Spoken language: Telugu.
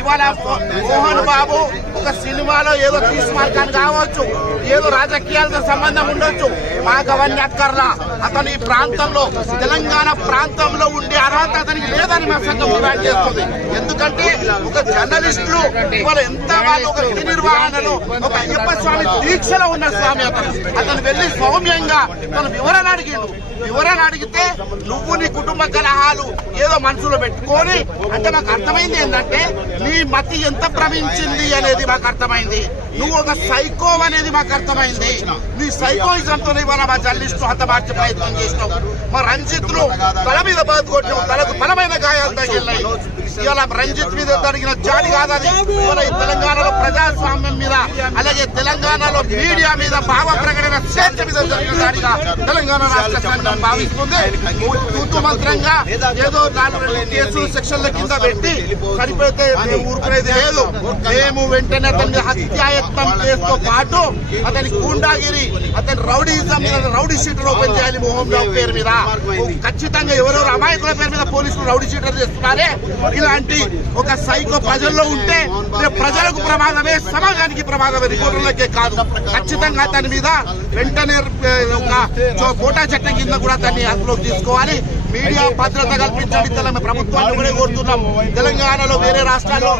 ఇవాళ మోహన్ బాబు ఒక సినిమాలో ఏదో తీసుమార్గాన్ని కావచ్చు. ఏదో రాజకీయాలతో సంబంధం ఉండొచ్చు. మాకు అవన్నీ అక్కర్లా. అతను ఈ ప్రాంతంలో తెలంగాణ ప్రాంతంలో ఉండే అర్హత అతనికి లేదని మా సంఘం డిమాండ్ చేస్తుంది. ఎందుకంటే ఒక జర్నలిస్టులు వాళ్ళు ఎంత వాళ్ళు ఒక విధి నిర్వహణలో ఒక అయ్యప్ప స్వామి దీక్షలో ఉన్న స్వామి అతను. అతను వెళ్ళి సౌమ్యంగా తన వివరణ అడిగిండు. వివరణ అడిగితే నువ్వు నీ కుటుంబ కలహాలు ఏదో మనసులో పెట్టుకొని అంటే మాకు అర్థమైంది ఏంటంటే నీ మతి ఎంత భ్రమించింది అనేది మాకు అర్థమైంది. నువ్వు ఒక సైకో అనేది మాకు అర్థమైంది. నీ సైకోయిజంతో ఇవాళ మా జర్నలిస్టు హతమార్చే ప్రయత్నం చేసినావు. మా రంజిత్ను తల మీద బాధ కొట్టినావు తలకు బలమైన గాయాలు తగిలినాయి. ఇవాళ రంజిత్ మీద జరిగిన జాడి కాదు అది. ఇవాళ తెలంగాణలో ప్రజాస్వామ్యం మీద అలాగే తెలంగాణలో మీడియా మీద భావ ప్రకటన స్వేచ్ఛ మీద జరిగిన దాడిగా తెలంగాణ రాష్ట్ర సంఘం భావిస్తుంది. తూతు మంత్రంగా ఏదో నాలుగు కేసులు సెక్షన్ల కింద పెట్టి చనిపోతే ఊరుకునేది లేదు. మేము వెంటనే అతని హత్యాయత్నం కేసుతో పాటు అతని గూండాగిరి అతని రౌడీజం మీద రౌడీ షీటర్ ఓపెన్ చేయాలి మోహన్ రావు పేరు మీద. ఖచ్చితంగా ఎవరెవరు అమాయకుల పేరు మీద పోలీసులు రౌడీ షీటర్ చేస్తున్నారే? లాంటి ఒక సైకో ప్రజల్లో ఉంటే ప్రజలకు ప్రమాదమే సమాజానికి ప్రమాదమే రిపోర్టులకే కాదు. ఖచ్చితంగా దాని మీద వెంటనే ఒక కోటా చట్టం కింద కూడా దాన్ని అదుపులోకి తీసుకోవాలి. మీడియా భద్రత కల్పించండి. ప్రభుత్వాన్ని కూడా కోరుతున్నాం. తెలంగాణలో వేరే రాష్ట్రాల్లో